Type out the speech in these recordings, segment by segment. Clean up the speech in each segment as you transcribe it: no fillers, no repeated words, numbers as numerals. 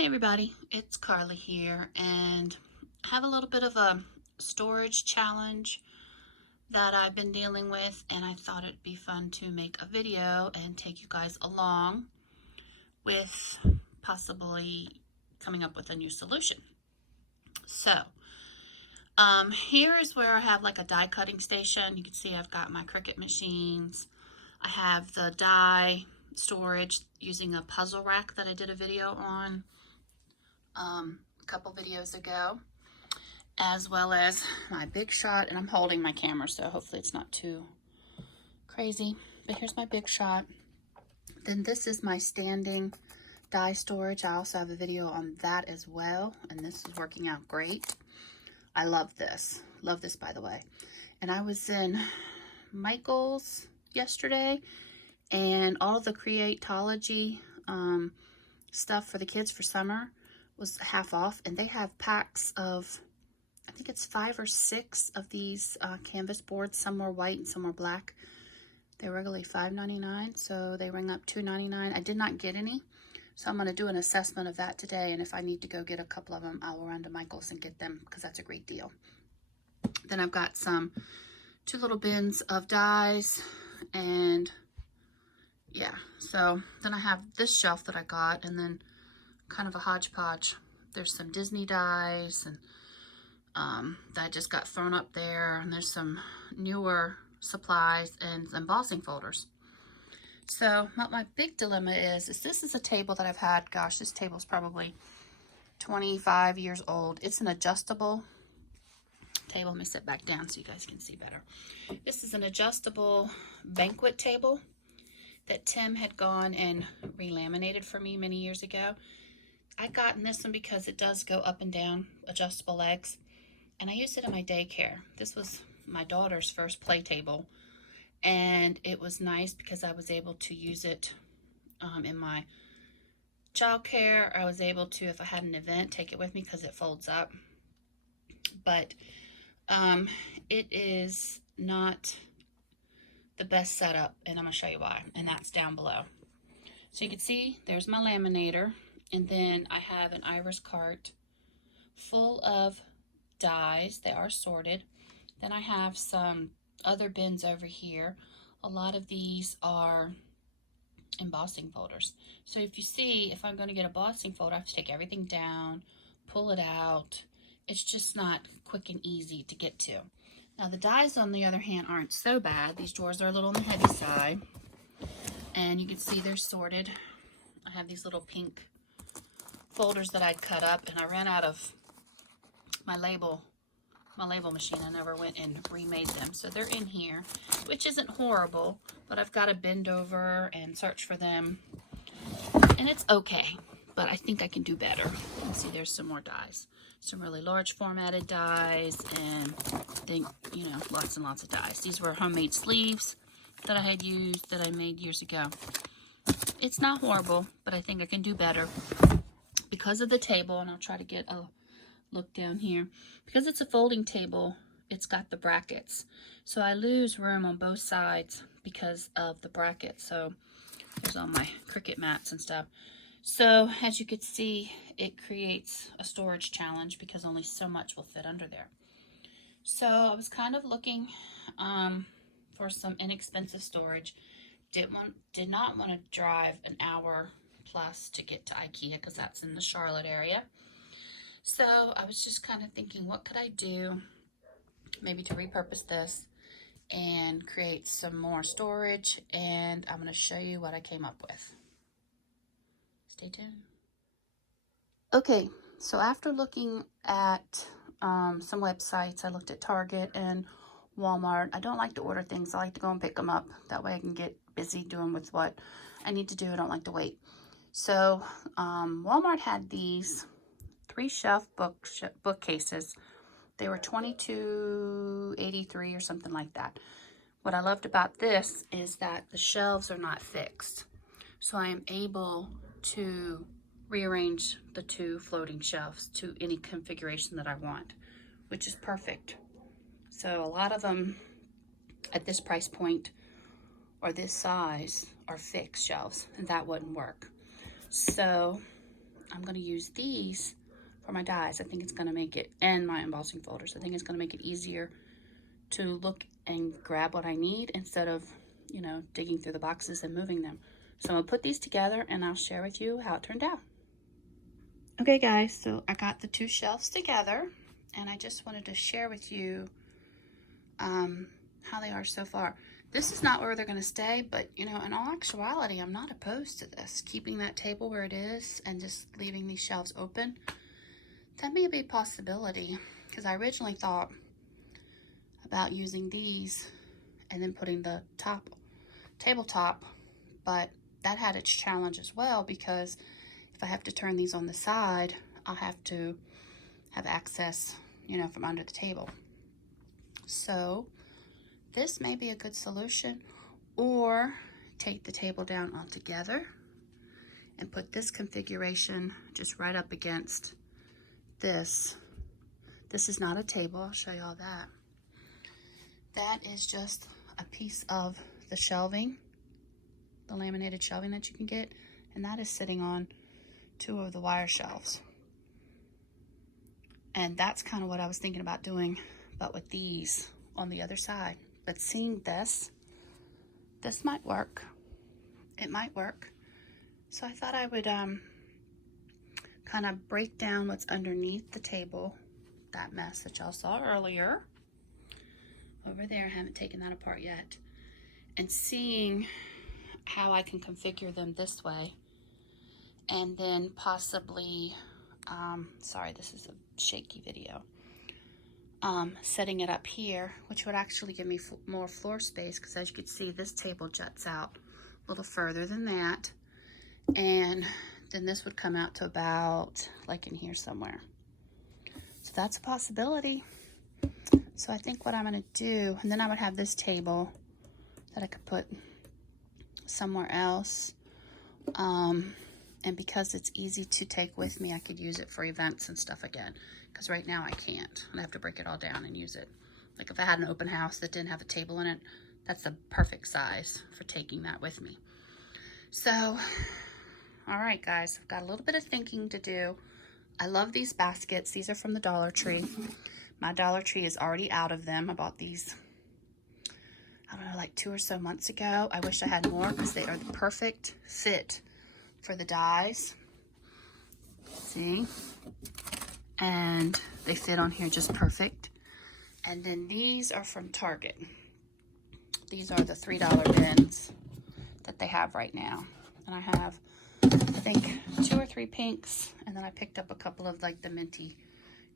Hey everybody, it's Carla here, and I have a little bit of a storage challenge that I've been dealing with, and I thought it'd be fun to make a video and take you guys along with possibly coming up with a new solution. So, here is where I have like a die cutting station. You can see I've got my Cricut machines. I have the die storage using a puzzle rack that I did a video on a couple videos ago, as well as my big shot, and I'm holding my camera so hopefully it's not too crazy, but here's my big shot. Then this is my standing die storage. I also have a video on that as well, and this is working out great. I love this by the way. And I was in Michael's yesterday, and all of the Creatology stuff for the kids for summer was half off, and they have packs of, I think it's 5 or 6 of these canvas boards. Some were white and some were black. They're regularly $5.99, so they ring up $2.99. I did not get any, so I'm going to do an assessment of that today, and if I need to go get a couple of them, I'll run to Michael's and get them, because that's a great deal. Then I've got two little bins of dies, and yeah, so then I have this shelf that I got, and then kind of a hodgepodge. There's some Disney dies and that I just got thrown up there, and there's some newer supplies and embossing folders. So what my big dilemma is this is a table that I've had, gosh, this table's probably 25 years old. It's an adjustable table. Let me sit back down so you guys can see better. This is an adjustable banquet table that Tim had gone and relaminated for me many years ago. I got this one because it does go up and down, adjustable legs, and I used it in my daycare. This was my daughter's first play table, and it was nice because I was able to use it in my childcare. I was able to, if I had an event, take it with me because it folds up. But it is not the best setup, and I'm going to show you why, and that's down below. So you can see there's my laminator. And then I have an Iris cart full of dies. They are sorted. Then I have some other bins over here. A lot of these are embossing folders. So if you see, if I'm going to get a embossing folder, I have to take everything down, pull it out. It's just not quick and easy to get to. Now the dies, on the other hand, aren't so bad. These drawers are a little on the heavy side. And you can see they're sorted. I have these little pink folders that I'd cut up, and I ran out of my label machine. I never went and remade them, so they're in here, which isn't horrible, but I've got to bend over and search for them, and it's okay, but I think I can do better. You can see there's some more dies, some really large formatted dies, and I think, you know, lots and lots of dies. These were homemade sleeves that I had used, that I made years ago. It's not horrible, but I think I can do better. Because of the table, and I'll try to get a look down here, because it's a folding table, it's got the brackets, so I lose room on both sides because of the brackets. So there's all my Cricut mats and stuff. So as you can see, it creates a storage challenge because only so much will fit under there. So I was kind of looking for some inexpensive storage. Did not want to drive an hour plus to get to IKEA, because that's in the Charlotte area. So I was just kind of thinking, what could I do maybe to repurpose this and create some more storage, and I'm going to show you what I came up with. Stay tuned. Okay, so after looking at some websites, I looked at Target and Walmart. I don't like to order things. I like to go and pick them up. That way I can get busy doing with what I need to do. I don't like to wait. So Walmart had these 3-shelf bookcases. They were $22.83 or something like that. What I loved about this is that the shelves are not fixed, so I am able to rearrange the 2 floating shelves to any configuration that I want, which is perfect. So a lot of them at this price point or this size are fixed shelves, and that wouldn't work. So I'm going to use these for my dies. I think it's going to make it, and my embossing folders, I think it's going to make it easier to look and grab what I need instead of, you know, digging through the boxes and moving them. So I'm going to put these together and I'll share with you how it turned out. Okay guys, so I got the two shelves together and I just wanted to share with you how they are so far. This is not where they're going to stay, but you know, in all actuality, I'm not opposed to this. Keeping that table where it is and just leaving these shelves open, that may be a possibility, because I originally thought about using these and then putting the tabletop, but that had its challenge as well, because if I have to turn these on the side, I'll have to have access, you know, from under the table. So this may be a good solution, or take the table down altogether and put this configuration just right up against this. This is not a table, I'll show you all that. That is just a piece of the shelving, the laminated shelving that you can get, and that is sitting on two of the wire shelves. And that's kind of what I was thinking about doing, but with these on the other side. But seeing this might work. It might work. So I thought I would kind of break down what's underneath the table, that mess that y'all saw earlier. Over there, I haven't taken that apart yet. And seeing how I can configure them this way. And then possibly, sorry, this is a shaky video. Setting it up here, which would actually give me more floor space, because as you can see, this table juts out a little further than that. And then this would come out to about like in here somewhere. So that's a possibility. So I think what I'm going to do, and then I would have this table that I could put somewhere else. And because it's easy to take with me, I could use it for events and stuff again. Because right now I can't. I have to break it all down and use it. Like if I had an open house that didn't have a table in it, that's the perfect size for taking that with me. So, all right guys, I've got a little bit of thinking to do. I love these baskets. These are from the Dollar Tree. My Dollar Tree is already out of them. I bought these, I don't know, like 2 or so months ago. I wish I had more, because they are the perfect fit for the dies. See? And they fit on here just perfect. And then these are from Target. These are the $3 bins that they have right now. And I have, I think, 2 or 3 pinks, and then I picked up a couple of like the minty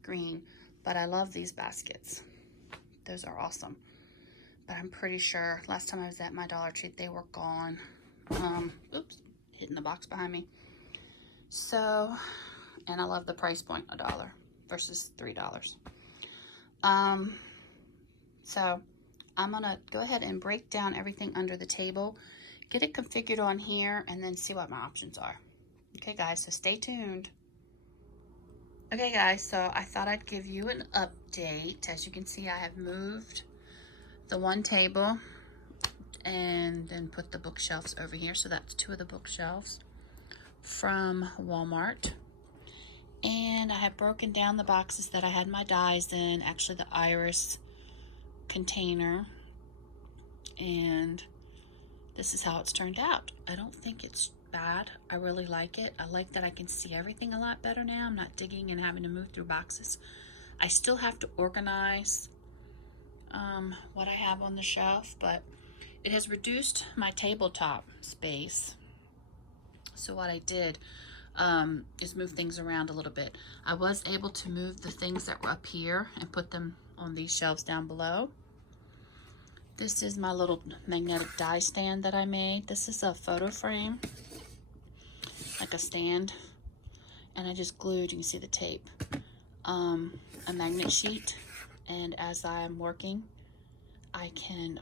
green. But I love these baskets. Those are awesome. But I'm pretty sure last time I was at my Dollar Tree, they were gone. Oops, hitting the box behind me. So, and I love the price point, $1 versus $3. So I'm gonna go ahead and break down everything under the table, get it configured on here, and then see what my options are. Okay guys, so stay tuned. Okay guys, so I thought I'd give you an update. As you can see, I have moved the one table and then put the bookshelves over here. So that's 2 of the bookshelves from Walmart. And I have broken down the boxes that I had my dies in, actually the iris container. And this is how it's turned out. I don't think it's bad. I really like it. I like that I can see everything a lot better now. I'm not digging and having to move through boxes. I still have to organize what I have on the shelf, but it has reduced my tabletop space. So what I did is move things around a little bit. I was able to move the things that were up here and put them on these shelves down below. This is my little magnetic die stand that I made. This is a photo frame, like a stand, and I just glued, you can see the tape, a magnet sheet, and as I'm working, I can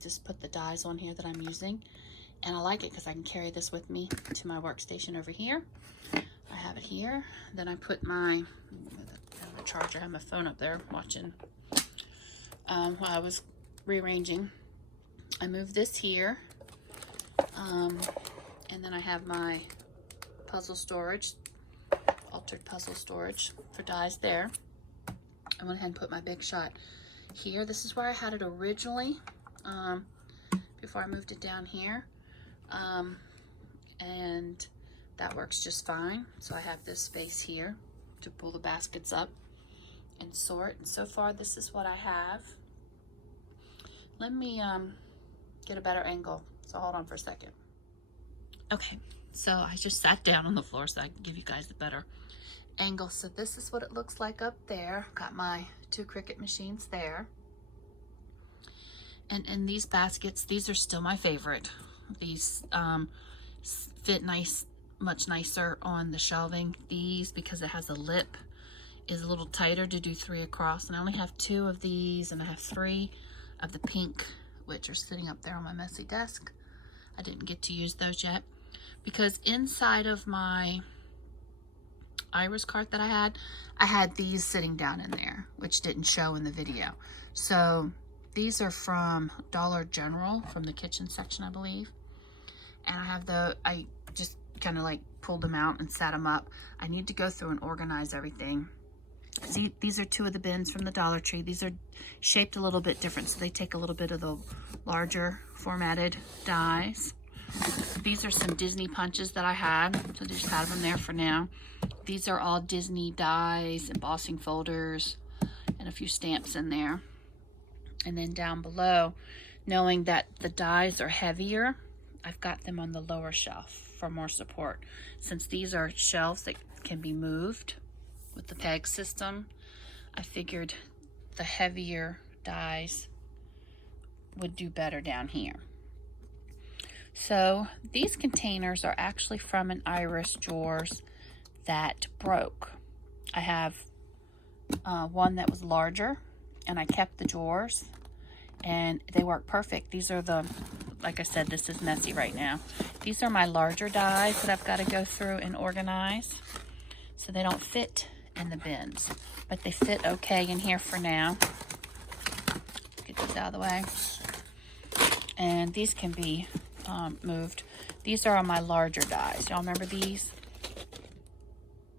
just put the dies on here that I'm using. And I like it because I can carry this with me to my workstation over here. I have it here. Then I put my charger. I have my phone up there watching while I was rearranging. I moved this here. And then I have my puzzle storage altered puzzle storage for dies there. I went ahead and put my Big Shot here. This is where I had it originally, before I moved it down here. And that works just fine. So I have this space here to pull the baskets up and sort. And so far, this is what I have. Let me get a better angle. So hold on for a second. Okay, so I just sat down on the floor so I can give you guys a better angle. So this is what it looks like up there. Got my 2 Cricut machines there. And in these baskets, these are still my favorite. These fit nice, much nicer on the shelving. These, because it has a lip, is a little tighter to do 3 across. And I only have 2 of these, and I have 3 of the pink, which are sitting up there on my messy desk. I didn't get to use those yet, because inside of my iris cart that I had these sitting down in there, which didn't show in the video. So these are from Dollar General, from the kitchen section, I believe. And I just kind of like pulled them out and set them up. I need to go through and organize everything. See, these are 2 of the bins from the Dollar Tree. These are shaped a little bit different, so they take a little bit of the larger formatted dies. These are some Disney punches that I had, so I just have them there for now. These are all Disney dies, embossing folders, and a few stamps in there. And then down below, knowing that the dies are heavier, I've got them on the lower shelf for more support. Since these are shelves that can be moved with the peg system, I figured the heavier dies would do better down here. So these containers are actually from an iris drawers that broke. I have one that was larger, and I kept the drawers, and they work perfect. These are the, like I said, this is messy right now. These are my larger dies that I've got to go through and organize, so they don't fit in the bins, but they fit okay in here for now. Get these out of the way. And these can be moved. These are on my larger dies. Y'all remember these?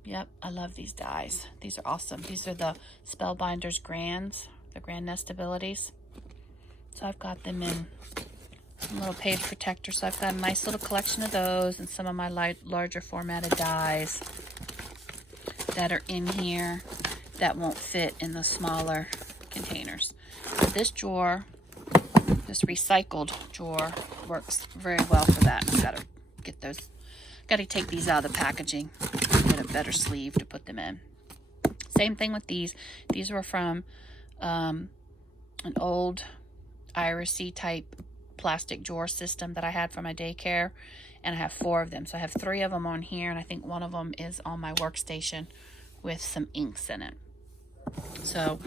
Yep, I love these dies. These are awesome. These are the Spellbinders Grands, the Grand Nestabilities. So I've got them in some little page protectors. So I've got a nice little collection of those and some of my larger formatted dies that are in here that won't fit in the smaller containers. So this drawer, this recycled drawer, works very well for that. I've got to get those, got to take these out of the packaging, get a better sleeve to put them in. Same thing with these. These were from an old irisy type plastic drawer system that I had for my daycare, and I have 4 of them. So I have 3 of them on here, and I think one of them is on my workstation with some inks in it. So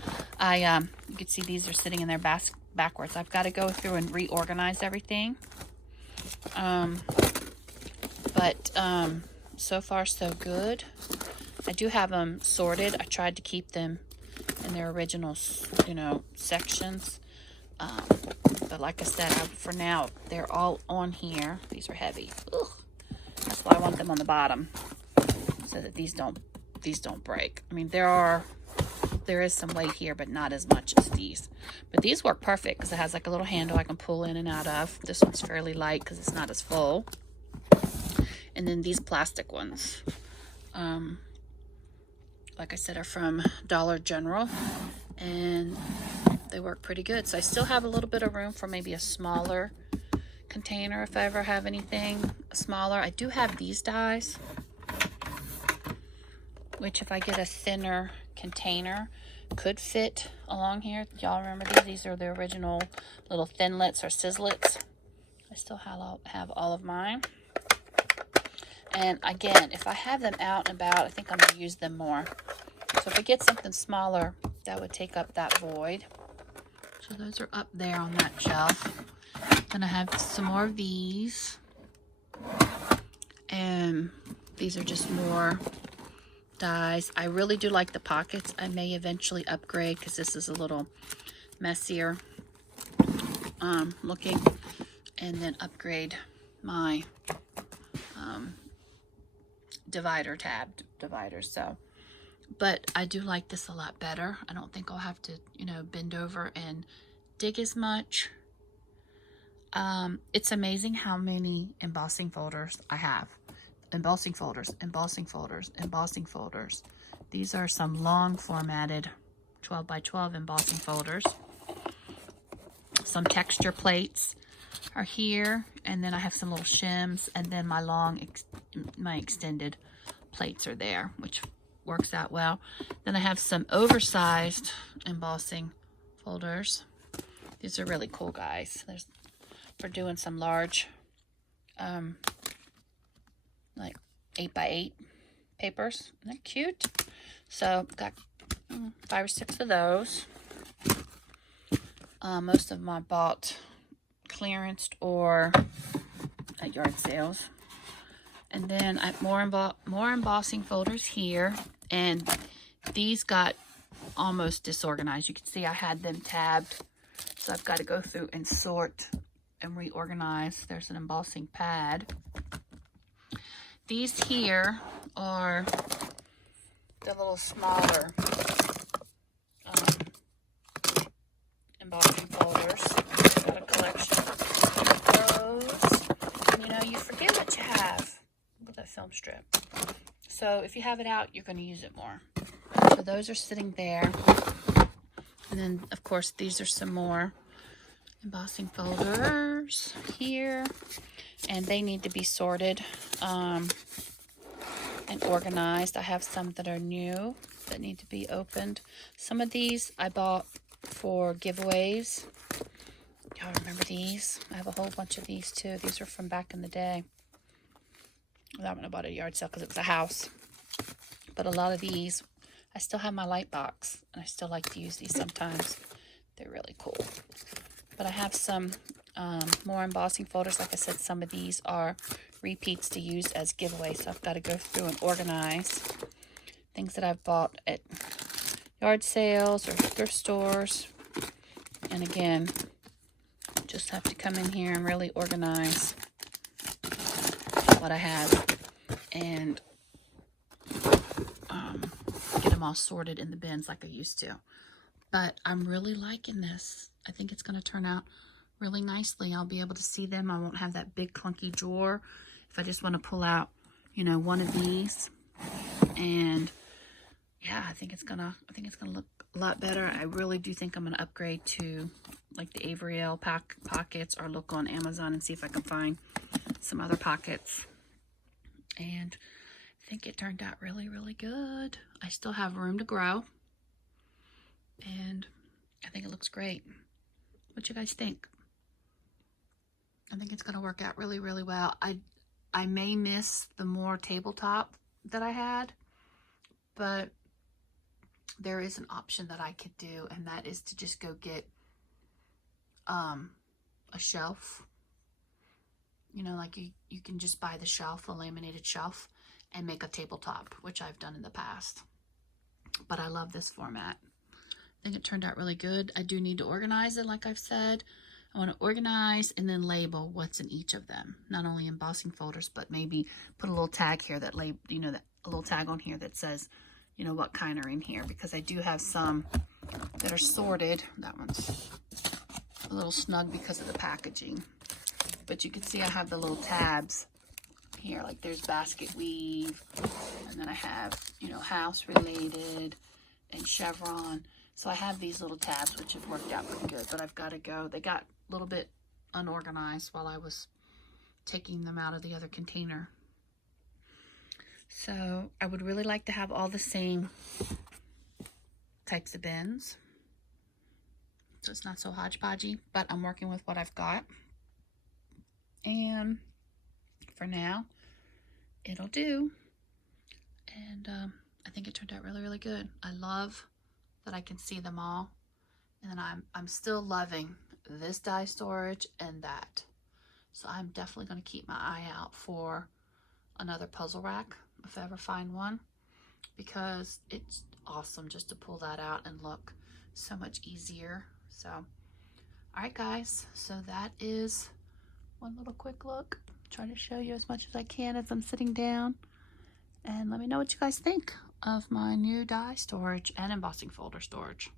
you can see these are sitting in there backwards. I've got to go through and reorganize everything. But so far so good. I do have them sorted. I tried to keep them in their original, sections. But like I said, for now, they're all on here. These are heavy. Ugh. That's why I want them on the bottom, so that these don't break. I mean, there is some weight here, but not as much as these. But these work perfect because it has like a little handle I can pull in and out of. This one's fairly light because it's not as full. And then these plastic ones, like I said, are from Dollar General, and they work pretty good. So I still have a little bit of room for maybe a smaller container if I ever have anything smaller. I do have these dies, which if I get a thinner container could fit along here. Y'all remember these? These are the original little thinlets or sizzlets. I still have all of mine. And again, if I have them out and about, I think I'm going to use them more. So if I get something smaller, that would take up that void. So those are up there on that shelf. Then I have some more of these. And these are just more dies. I really do like the pockets. I may eventually upgrade because this is a little messier looking. And then upgrade my dividers. So, but I do like this a lot better. I don't think I'll have to, you know, bend over and dig as much. It's amazing how many embossing folders I have. Embossing folders, embossing folders, embossing folders. These are some long formatted 12 by 12 embossing folders. Some texture plates are here, and then I have some little shims, and then my extended plates are there, which works out well. Then I have some oversized embossing folders. These are really cool, guys. There's for doing some large like 8 by 8 papers. Isn't that cute? So got 5 or 6 of those. Most of them I bought clearanced or at yard sales. And then I have more embossing folders here, and these got almost disorganized. You can see I had them tabbed, so I've got to go through and sort and reorganize. There's an embossing pad. These here are the little smaller embossing folders. Got a collection of those. And, you know, you forget what you have. Look at that film strip. So if you have it out, you're going to use it more. So those are sitting there. And then, of course, these are some more embossing folders here. And they need to be sorted and organized. I have some that are new that need to be opened. Some of these I bought for giveaways. Y'all remember these? I have a whole bunch of these too. These are from back in the day. That one I bought at a yard sale because it was a house. But a lot of these, I still have my light box, and I still like to use these sometimes. They're really cool. But I have some more embossing folders. Like I said, some of these are repeats to use as giveaways. So I've got to go through and organize things that I've bought at yard sales or thrift stores. And again, just have to come in here and really organize what I have and get them all sorted in the bins like I used to. But I'm really liking this. I think it's going to turn out really nicely. I'll be able to see them. I won't have that big clunky drawer if I just want to pull out, you know, one of these. And yeah, I think it's gonna look a lot better. I really do think I'm gonna upgrade to like the Avriel pockets, or look on Amazon and see if I can find some other pockets. And I think it turned out really, really good. I still have room to grow, and I think it looks great. What you guys think? I think it's gonna work out really, really well. I may miss the more tabletop that I had, but there is an option that I could do, and that is to just go get a shelf. You know, like you can just buy the shelf, the laminated shelf, and make a tabletop, which I've done in the past. But I love this format. I think it turned out really good. I do need to organize it, like I've said. I want to organize and then label what's in each of them. Not only embossing folders, but maybe put a little tag here that a little tag on here that says, you know, what kind are in here, because I do have some that are sorted. That one's a little snug because of the packaging. But you can see I have the little tabs here, like there's basket weave, and then I have, you know, house related and chevron. So I have these little tabs, which have worked out pretty good, but I've got to go. They got a little bit unorganized while I was taking them out of the other container. So I would really like to have all the same types of bins, so it's not so hodgepodgey, but I'm working with what I've got. And for now, it'll do. And I think it turned out really, really good. I love that I can see them all. And then I'm still loving this die storage and that. So I'm definitely going to keep my eye out for another puzzle rack if I ever find one, because it's awesome just to pull that out and look so much easier. So, all right, guys. So that is one little quick look. Try to show you as much as I can as I'm sitting down. And let me know what you guys think of my new die storage and embossing folder storage.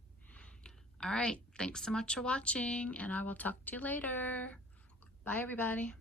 All right, thanks so much for watching, and I will talk to you later. Bye, everybody.